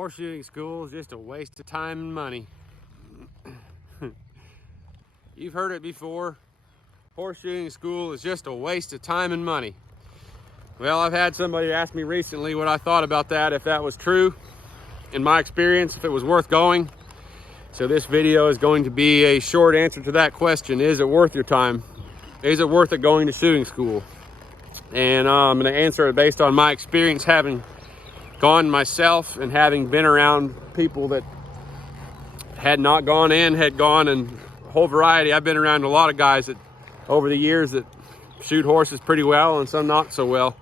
Horseshoeing school is just a waste of time and money. You've heard it before. Horseshoeing school is just a waste of time and money. Well, I've had somebody ask me recently what I thought about that, if that was true, in my experience, if it was worth going. So this video is going to be a short answer to that question. Is it worth your time? Is it worth it going to shooting school? And I'm going to answer it based on my experience, having gone myself and having been around people that had not gone and had gone, and a whole variety. I've been around a lot of guys that over the years that shoot horses pretty well and some not so well.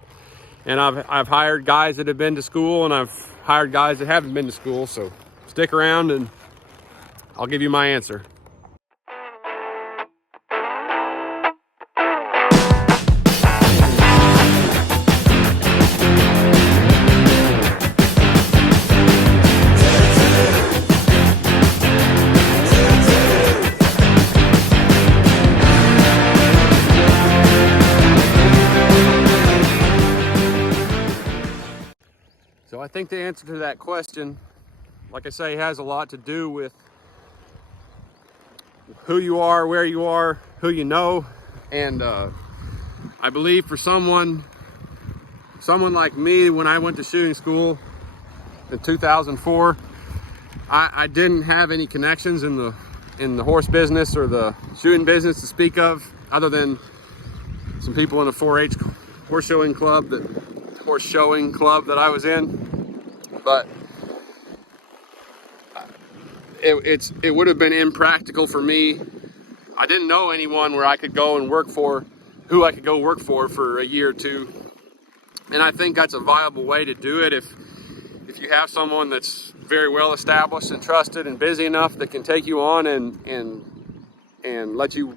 And I've hired guys that have been to school, and I've hired guys that haven't been to school. So stick around and I'll give you my answer. So I think the answer to that question, like I say, has a lot to do with who you are, where you are, who you know. And I believe for someone like me, when I went to shooting school in 2004, I didn't have any connections in the horse business or the shooting business to speak of, other than some people in a 4-H horse showing club that I was in. But it would have been impractical for me. I didn't know anyone where I could go and work for, who I could go work for a year or two. And I think that's a viable way to do it. If you have someone that's very well established and trusted and busy enough that can take you on and let you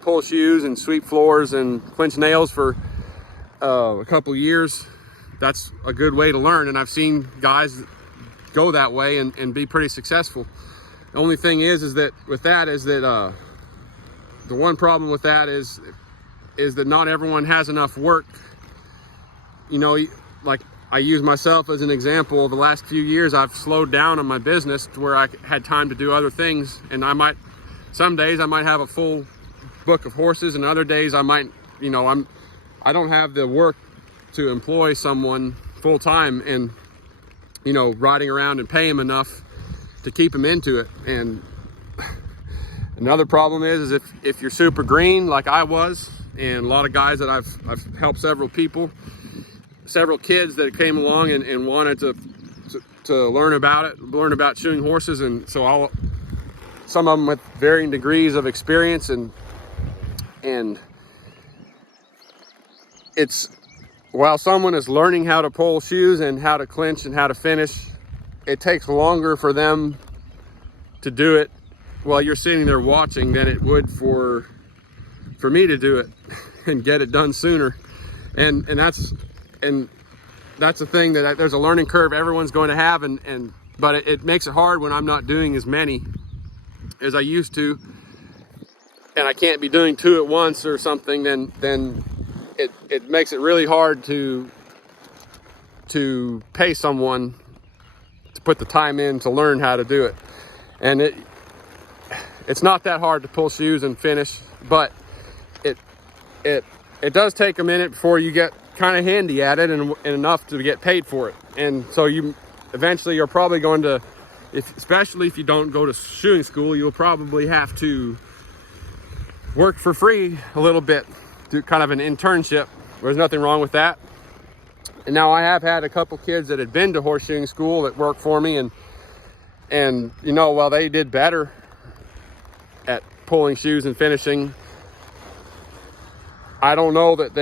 pull shoes and sweep floors and clinch nails for a couple years, that's a good way to learn. And I've seen guys go that way and be pretty successful. The only thing is that the one problem with that is that not everyone has enough work. You know, like I use myself as an example. The last few years I've slowed down on my business to where I had time to do other things, and some days I might have a full book of horses, and other days I might, I don't have the work to employ someone full time and riding around and pay him enough to keep him into it. And another problem is if you're super green like I was, and a lot of guys that I've helped, several kids that came along and wanted to learn about shooting horses, and so some of them with varying degrees of experience, and it's, while someone is learning how to pull shoes and how to clinch and how to finish, it takes longer for them to do it while you're sitting there watching than it would for me to do it and get it done sooner. And that's the thing, that there's a learning curve everyone's going to have, but it makes it hard when I'm not doing as many as I used to, and I can't be doing 2 at once or something. Then it makes it really hard to pay someone to put the time in to learn how to do it. And it's not that hard to pull shoes and finish, but it does take a minute before you get kind of handy at it and enough to get paid for it. And so eventually you're probably going to, especially if you don't go to shooting school, you'll probably have to work for free a little bit, do kind of an internship. There's nothing wrong with that. And now I have had a couple kids that had been to horseshoeing school that worked for me, and while they did better at pulling shoes and finishing, I don't know that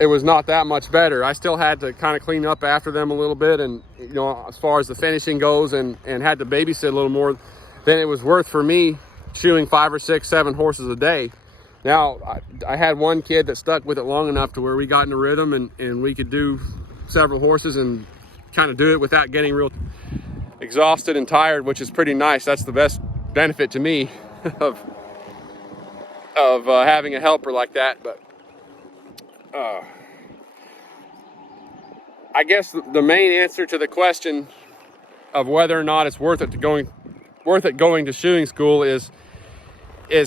it was not that much better. I still had to kind of clean up after them a little bit, and as far as the finishing goes, and had to babysit a little more than it was worth for me shoeing 5 or 6, 7 horses a day. Now, I had one kid that stuck with it long enough to where we got in a rhythm, and we could do several horses and kind of do it without getting real exhausted and tired, which is pretty nice. That's the best benefit to me of having a helper like that. But I guess the main answer to the question of whether or not it's worth it going to shoeing school is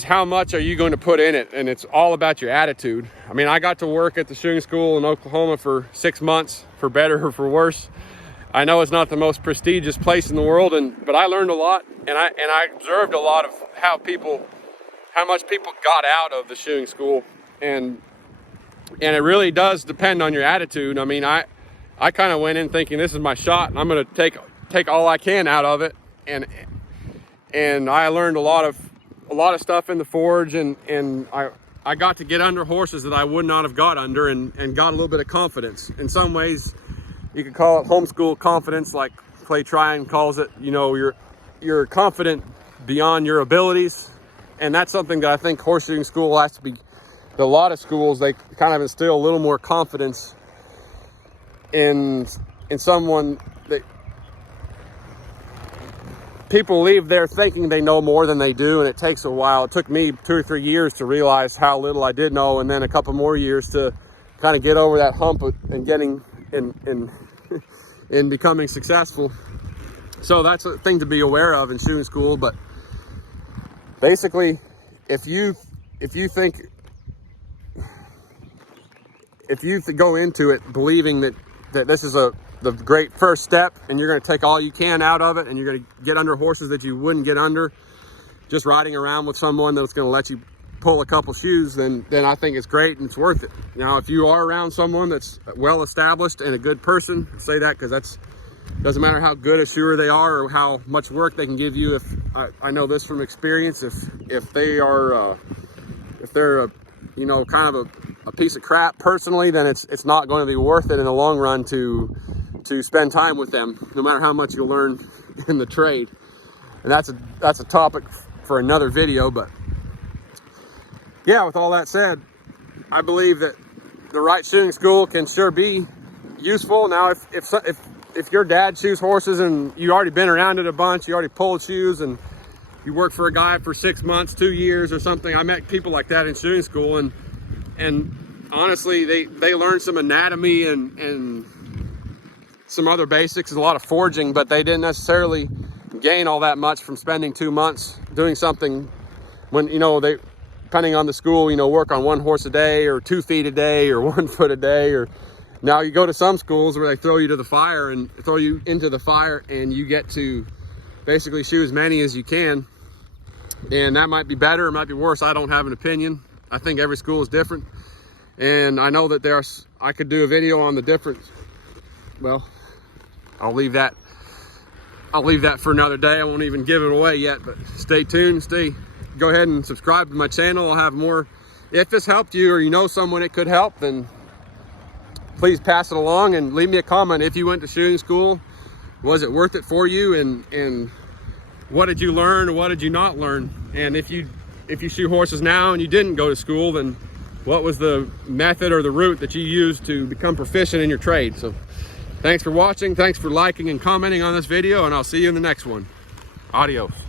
how much are you going to put in it, and it's all about your attitude. I mean, I got to work at the shoeing school in Oklahoma for 6 months, for better or for worse. I know it's not the most prestigious place in the world, but I learned a lot, and I observed a lot of how much people got out of the shoeing school, and it really does depend on your attitude. I mean, I kind of went in thinking this is my shot, and I'm going to take all I can out of it, and I learned a lot of stuff in the forge, and I got to get under horses that I would not have got under, and got a little bit of confidence. In some ways, you could call it homeschool confidence, like Clay Tryon calls it. You know, you're confident beyond your abilities, and that's something that I think horseshoeing school has to be. A lot of schools, they kind of instill a little more confidence in someone. That people leave there thinking they know more than they do, and it takes a while. It took me 2 or 3 years to realize how little I did know, and then a couple more years to kind of get over that hump and getting in becoming successful. So that's a thing to be aware of in shoeing school. But basically, if you go into it believing that this is the great first step, and you're going to take all you can out of it, and you're going to get under horses that you wouldn't get under just riding around with someone that's going to let you pull a couple shoes, then I think it's great and it's worth it. Now, if you are around someone that's well established and a good person, I say that because doesn't matter how good a shoer they are or how much work they can give you. If I know this from experience, if they're you know, kind of a piece of crap personally, then it's not going to be worth it in the long run to spend time with them, no matter how much you learn in the trade. And that's a topic for another video. But yeah, with all that said, I believe that the right shoeing school can sure be useful. Now, if your dad shoes horses and you already been around it a bunch, you already pulled shoes, and you work for a guy for 6 months, 2 years or something. I met people like that in shoeing school, and honestly, they learned some anatomy and some other basics and a lot of forging, but they didn't necessarily gain all that much from spending 2 months doing something when, you know, they, depending on the school, you know, work on 1 horse a day or 2 feet a day or 1 foot a day. Or now you go to some schools where they throw you into the fire and you get to basically shoe as many as you can. And that might be better, it might be worse. I don't have an opinion. I think every school is different. And I know that I could do a video on the difference. Well, I'll leave that for another day. I won't even give it away yet, but stay tuned. Go ahead and subscribe to my channel. I'll have more. If this helped you or you know someone it could help, then please pass it along and leave me a comment. If you went to shoeing school, was it worth it for you? And what did you learn or what did you not learn? And if you shoe horses now and you didn't go to school, then what was the method or the route that you used to become proficient in your trade? So thanks for watching. Thanks for liking and commenting on this video, and I'll see you in the next one. Adios.